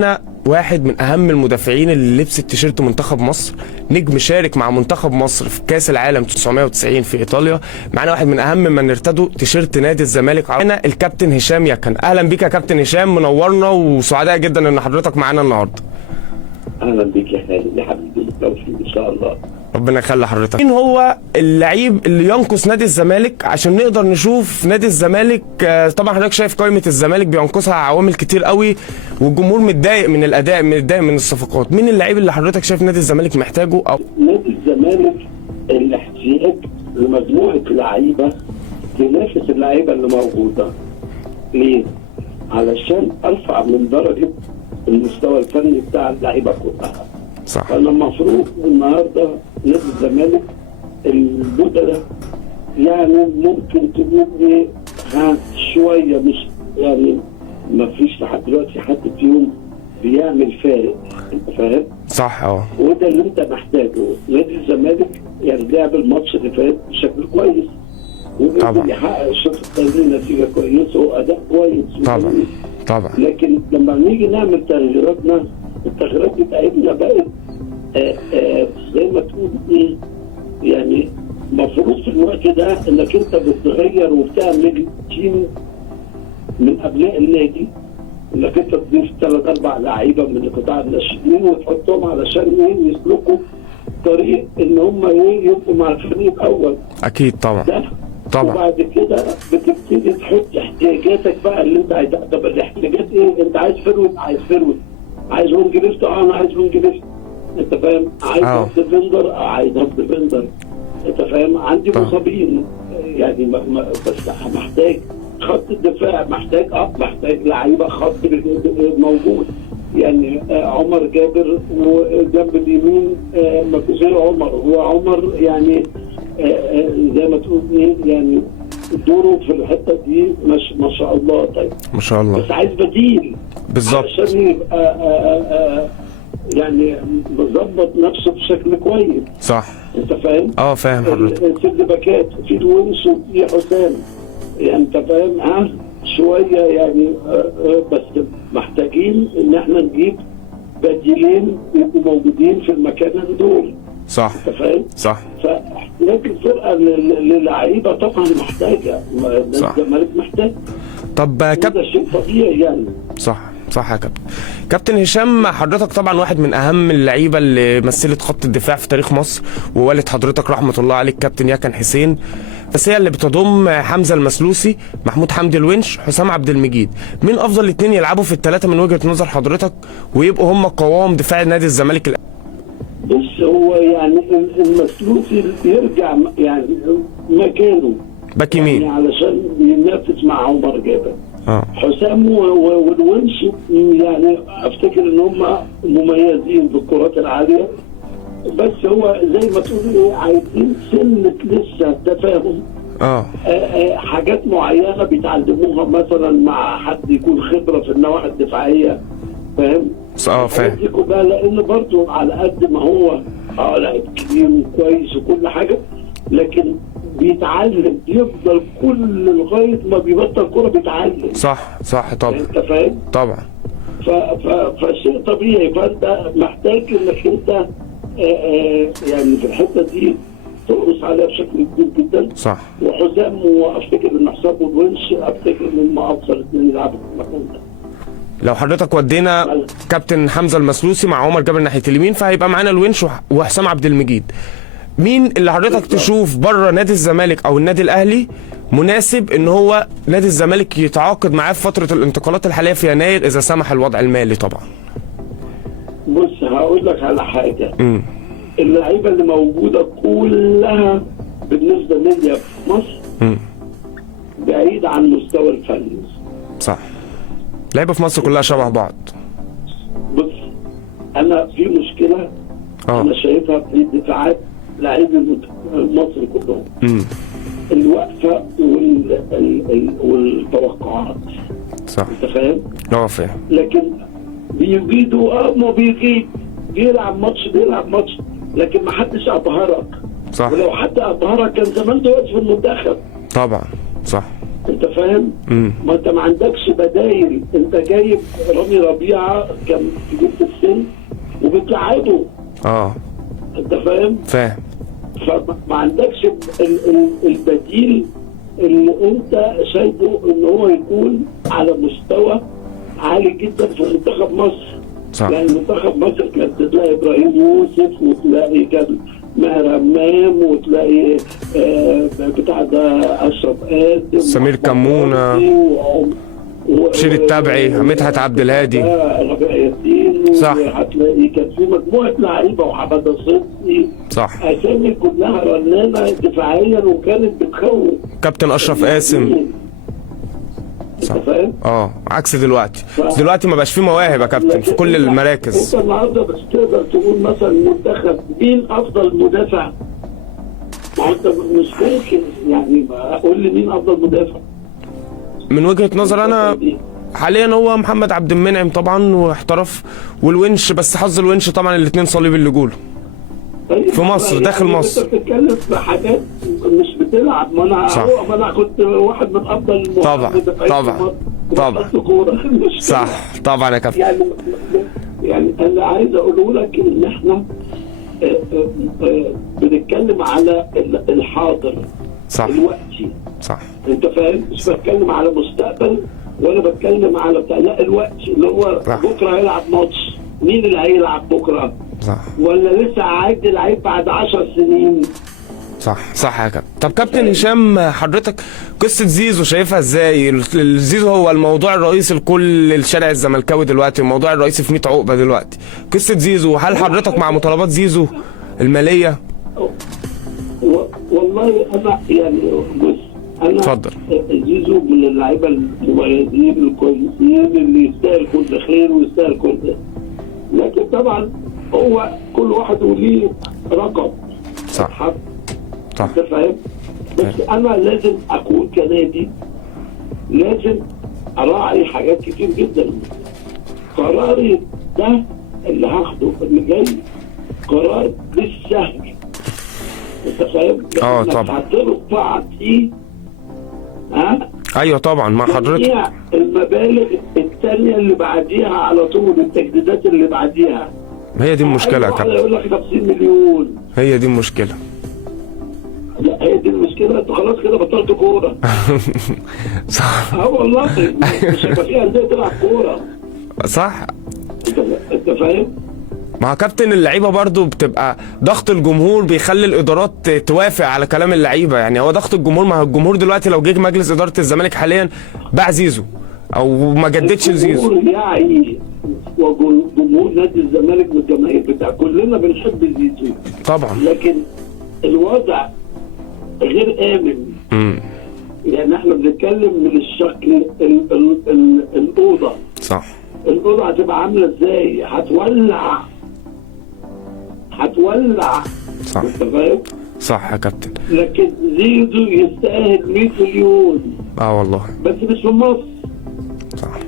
أنا واحد من أهم المدافعين اللي لبس التيشيرت منتخب مصر، نجم شارك مع منتخب مصر في كأس العالم 990 في إيطاليا. معانا واحد من أهم من ارتدوا تيشيرت نادي الزمالك، معانا الكابتن هشام يكن. أهلا بيك يا كابتن هشام، منورنا وسعداء جدا إن حضرتك معانا النهارده. اهلا بيك يا خالد يا حبيبي، بالتوفيق ان شاء الله. ربنا يخلي حضرتك. مين هو اللعيب اللي ينقص نادي الزمالك عشان نقدر نشوف نادي الزمالك؟ طبعا حضرتك شايف قائمه الزمالك بينقصها عوامل كتير قوي، والجمهور متضايق من الاداء، متضايق من الصفقات. مين اللعيب اللي حضرتك شايف نادي الزمالك محتاجه؟ او نادي الزمالك الاحتياج لمجموعه لعيبه تنافس اللعيبه اللي موجوده. ليه؟ علشان ارفع من درجه المستوى الفني بتاع اللعيبه كلها. صح. فانا المفروض النهارده نادي الزمالك البدله يعني ممكن تقول ايه شويه، مش يعني ما فيش لحد دلوقتي حد فيهم بيعمل فارق، انت فاهم؟ صح. وده اللي انت محتاجه. نادي الزمالك يعني لعب الماتش اللي فات بشكل كويس، وقدر يحقق الشوط الثاني نتيجه كويسه واداء كويس. طبعا. لكن لما نيجي نعمل تغييراتنا، التغييرات بتاعتنا بقت زي ما تقول ايه، يعني المفروض في الوقت ده انك انت بتغير وبتعمل تيم من ابناء النادي، انك انت تضيف 3-4 لعيبه من قطاع الناشئين وتحطهم علشان ايه يسلكوا طريق ان هم ايه يبقوا مع الفريق الاول. اكيد طبعا. طبعا. وبعد كده بتبتدي تحط احتياجاتك بقى اللي انت عايزها. طب الاحتياجات ايه؟ انت عايز فروت، عايز وينج ليفت، انا عايز وينج ليفت، انت فاهم؟ عايز هاف ديفندر، عايز هاف ديفندر، انت فاهم؟ عندي مصابين يعني بس محتاج خط الدفاع، محتاج لعيبه خط موجود. يعني عمر جابر وجنب اليمين ما فيش غير عمر، هو عمر يعني زي ما تقول ايه، يعني دوره في الحته دي مش ما شاء الله. طيب ما شاء الله، بس عايز بديل بالظبط عشان يبقى يعني مظبط نفسه بشكل كويس. صح. انت فاهم؟ فاهم حضرتك. سد باكات في الونس وفي حسام، يعني انت فاهم؟ شويه يعني بس محتاجين ان احنا نجيب بديلين يبقوا موجودين في المكانين دول. صح. انت فاهم؟ صح. فاحتياج الفرقه للعيبه طبعا محتاجه، الزمالك محتاج. طب ده شيء طبيعي يعني. صح يا كابتن هشام، حضرتك طبعا واحد من اهم اللعيبه اللي مثلت خط الدفاع في تاريخ مصر، ووالد حضرتك رحمه الله عليه الكابتن يكن حسين، بس هي اللي بتضم حمزه المسلوسي، محمود حمدي الونش، حسام عبد المجيد. مين افضل اثنين يلعبوا في الثلاثه من وجهه نظر حضرتك ويبقوا هم قوام دفاع نادي الزمالك؟ بص، هو يعني المسلوسي يرجع يعني مكانه باك يمين يعني علشان ينافس مع عمر جابر. حسام والونش يعني افتكر ان هم مميزين بالكرات العاليه، بس هو زي ما تقول ايه، عايزين سنه لسه تفاهم. حاجات معينه بيتعلموها مثلا مع حد يكون خبره في النواحي الدفاعيه، فاهم؟ فاهم. دي كلها لان برضه على قد ما هو لعيب كبير وكويس وكل حاجه، لكن بيتعلم، يفضل كل لغايه ما بيبطل كوره بيتعلم. صح طبعا. انت فاهم؟ طبعا. فشيء طبيعي. فانت محتاج انك انت يعني في الحته دي تقرص عليها بشكل كبير جدا. صح. وحسام، وافتكر ان حسام والونش افتكر ان هم افضل اثنين يلعبوا في المكان ده. لو حضرتك ودينا كابتن حمزه المسلوسي مع عمر جابر ناحيه اليمين، فهيبقى معانا الونش وحسام عبد المجيد. مين اللي حضرتك تشوف بره نادي الزمالك او النادي الاهلي مناسب ان هو نادي الزمالك يتعاقد معاه في فتره الانتقالات الحاليه في يناير اذا سمح الوضع المالي طبعا؟ بص، هقول لك على حاجه. اللعيبه اللي موجوده كلها بالنسبه ليا في مصر بعيد عن المستوى الفني. صح. لعيبه في مصر كلها شبه بعض. بص، انا في مشكله انا شايفها في الدفاعات لعيبه مصر كلهم. الوقفه والتوقعات. صح. انت فاهم؟ فاهم. لكن بيجيدوا ما بيلعب ماتش لكن ما حدش ابهرك. صح. ولو حد ابهرك كان زمان دلوقتي في المنتخب. طبعا. صح. انت فاهم؟ ما انت ما عندكش بدايل، انت جايب رامي ربيعه كان كبير في السن وبتلعبه. انت فاهم؟ فاهم. فما عندكش البديل اللي انت شايفه ان هو يكون على مستوى عالي جدا في منتخب مصر. صح. يعني منتخب مصر كانت تلاقي ابراهيم يوسف، وتلاقي كان ماهر همام، وتلاقي بتاع ده اشرف قاسم، سمير كمونه، بشير التبعي، مدحت عبد الهادي، ربيع ياسين. صح. هتلاقي كان في مجموعه لعيبه وحماده صدقي. صح. اسامي كلها رنانه دفاعيا وكانت بتخوف. كابتن اشرف قاسم. صح. انت فاهم؟ عكس دلوقتي. دلوقتي ما بقاش فيه مواهب يا كابتن في كل المراكز. انت النهارده بس تقدر تقول مثلا المنتخب مين افضل مدافع؟ ما هو انت مش ممكن يعني قول لي مين افضل مدافع؟ من وجهة نظر انا حاليا هو محمد عبد المنعم طبعا، واحترف، والونش، بس حظ الونش طبعا الاثنين صليب اللي جوله في مصر داخل مصر. انت بتتكلم في حاجات مش بتلعب. ما انا كنت واحد من افضل طبعا صح طبعا يا كابتن. يعني انا عايز اقوله لك ان احنا بنتكلم على الحاضر. صح. الوقتي. صح. انت فاهم؟ مش بتكلم على مستقبل ولا بتكلم على لا، الوقت اللي هو صح. بكره هيلعب ماتش، مين اللي هيلعب بكره؟ صح. ولا لسه عايز لعيب بعد 10 سنين؟ صح يا كابتن. طب كابتن هشام، حضرتك قصه زيزو شايفها ازاي؟ زيزو هو الموضوع الرئيسي لكل الشارع الزملكاوي دلوقتي، الموضوع الرئيسي في 100 عقبه دلوقتي قصه زيزو. هل حضرتك مع مطالبات زيزو الماليه؟ والله انا يعني بص، انا اتفضل. زيزو من اللعيبه المميزين الكويسين اللي يستاهل كل خير ويستاهل كل ده، لكن طبعا هو كل واحد وليه رقم. صح. انت فاهم؟ بس انا لازم اكون كنادي لازم اراعي حاجات كتير جدا. قراري ده اللي هاخده اللي جاي قرار مش سهل. انت فاهم؟ طبعا. هترفع فيه ايوه طبعا مع حضرتك. المبالغ الثانيه اللي بعديها على طول، التجديدات اللي بعديها. هي دي المشكله يا كابتن. يقول لك 50 مليون. هي دي المشكله. لا هي دي المشكله، انت خلاص كده بطلت كوره. صح. والله مش هيبقى في انديه تلعب كوره. صح. انت فاهم؟ مع كابتن اللعيبه برضو بتبقى ضغط الجمهور بيخلي الادارات توافق على كلام اللعيبه. يعني هو ضغط الجمهور، ما هو الجمهور دلوقتي لو جه مجلس اداره الزمالك حاليا باع زيزو او ما جددش لزيزو. يعني وجمهور نادي الزمالك والجماهير بتاع كلنا بنحب زيزو طبعا، لكن الوضع غير امن. يعني احنا بنتكلم من الشكل الاوضه. صح. الاوضه هتبقى عامله ازاي؟ هتولع. صح. انت فاهم؟ صح يا كابتن. لكن زيزو يستاهل 100 مليون. والله. بس مش في مصر. صح.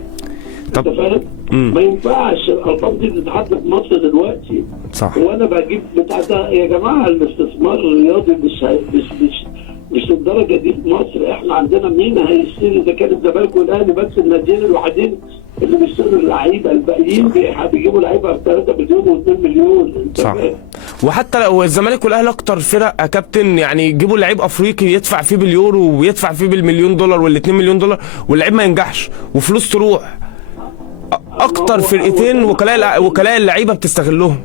انت فاهم؟ ما ينفعش الارقام دي تتحط في مصر دلوقتي. صح. وانا بجيب بتاع ده يا جماعه، الاستثمار الرياضي مش الدرجه دي في مصر. احنا عندنا مين هيشتري؟ اذا كان الزمالك والاهلي بس الناديين الوحيدين اللي بيشتروا اللعيبه، الباقيين بيجيبوا لعيبه ب 3 مليون و2 مليون. صح. وحتى لو الزمالك والاهلي اكتر فرق يا كابتن، يعني يجيبوا لعيب افريقي يدفع فيه باليورو ويدفع فيه بالمليون دولار وال2 مليون دولار واللعيب ما ينجحش وفلوس تروح. اكتر فرقتين وكلاء اللعيبه بتستغلهم.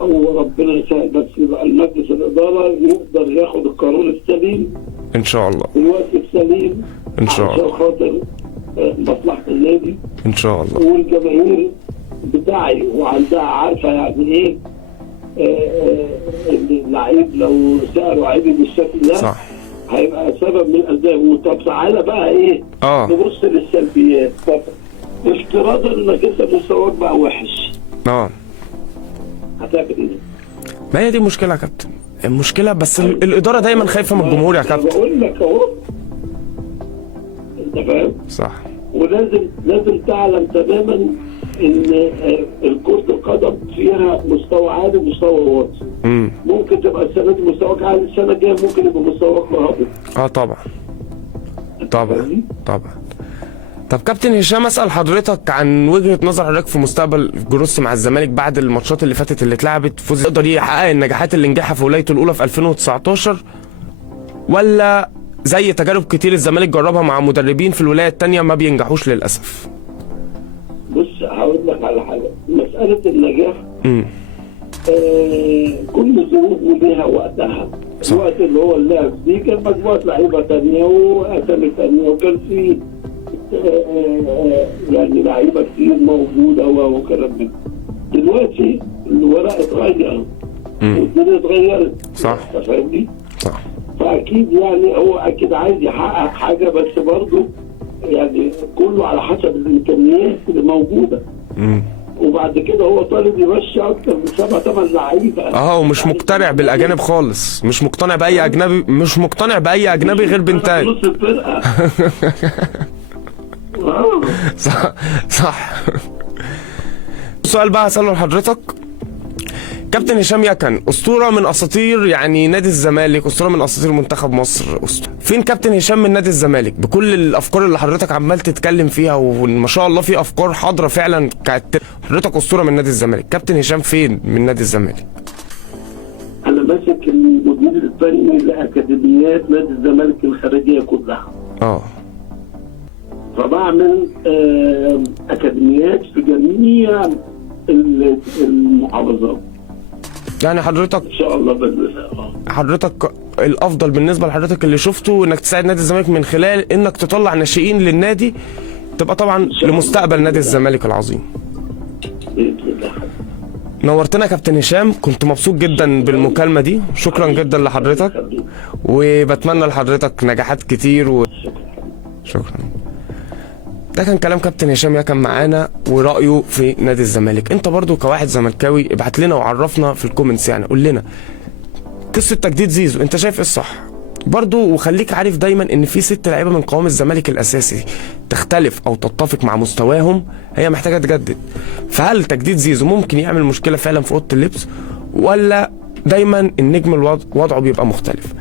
هو ربنا يسهل، بس يبقى المجلس الاداره يقدر ياخد القرار السليم ان شاء الله في الوقت السليم ان شاء الله، عشان خاطر مصلحه النادي ان شاء الله. والجماهير بتاعي وعندها عارفه يعني ايه اللعيب لو سعره عالي بالشكل ده صح هيبقى سبب من الاسباب. طب تعالى بقى ايه نبص للسلبيات. طب افتراضا انك انت مستواك بقى وحش هتعمل ايه؟ ما هي دي المشكله يا كابتن، المشكله بس الاداره دايما خايفه من الجمهور يا كابتن. بقول لك اهو، انت فاهم؟ صح. ولازم تعلم تماما ان كرة القدم فيها مستوى عالي ومستوى واطي. ممكن تبقى السنه دي مستواك عالي، السنه الجايه ممكن يبقى مستواك هابط. طبعا. طبعا طبعا. طب كابتن هشام، اسال حضرتك عن وجهه نظر حضرتك في مستقبل جروس مع الزمالك بعد الماتشات اللي فاتت اللي اتلعبت، فوز يقدر يحقق النجاحات اللي نجحها في ولايته الاولى في 2019، ولا زي تجارب كتير الزمالك جربها مع مدربين في الولايه الثانيه ما بينجحوش للاسف؟ بص هقول لك على حاجه، مساله النجاح كل ظروف ليها وقتها. الوقت اللي هو اللعب فيه كان مجموعه لعيبه ثانيه واسامي ثانيه، وكان في يعني لعيبه كتير موجوده وكلام من دلوقتي الورق اتغير والدنيا اتغيرت. صح. فاهمني؟ صح. فاكيد يعني هو اكيد عايز يحقق حاجه، بس برضه يعني كله على حسب الامكانيات اللي موجوده. وبعد كده هو طالب يمشي اكتر من 7-8 لعيبه. ومش مقتنع بالاجانب خالص، مش مقتنع باي اجنبي، مش مقتنع باي اجنبي غير بنتاج. نص الفرقه. صح صح. السؤال بقى هسأله لحضرتك، كابتن هشام يكن اسطوره من اساطير يعني نادي الزمالك، اسطوره من اساطير منتخب مصر، فين كابتن هشام من نادي الزمالك بكل الافكار اللي حضرتك عمال تتكلم فيها، وما شاء الله في افكار حاضره فعلا حضرتك اسطوره من نادي الزمالك، كابتن هشام فين من نادي الزمالك؟ انا ماسك المدير الفني لاكاديميات نادي الزمالك الخارجيه كلها. فبعمل اكاديميات في جميع المحافظات. يعني حضرتك ان شاء الله حضرتك الافضل بالنسبه لحضرتك اللي شفته انك تساعد نادي الزمالك من خلال انك تطلع ناشئين للنادي، تبقى طبعا لمستقبل نادي الزمالك العظيم. نورتنا كابتن هشام، كنت مبسوط جدا بالمكالمه دي، شكرا جدا لحضرتك، وبتمنى لحضرتك نجاحات كتير شكرا. ده كان كلام كابتن هشام يكن معانا ورأيه في نادي الزمالك. انت برضو كواحد زملكاوي ابعت لنا وعرفنا في الكومنتس، يعني قول لنا قصة تجديد زيزو انت شايف ايه الصح برضو، وخليك عارف دايما ان في 6 لعيبه من قوام الزمالك الاساسي تختلف او تتفق مع مستواهم هي محتاجه تجدد. فهل تجديد زيزو ممكن يعمل مشكله فعلا في اوضه اللبس، ولا دايما النجم وضعه بيبقى مختلف؟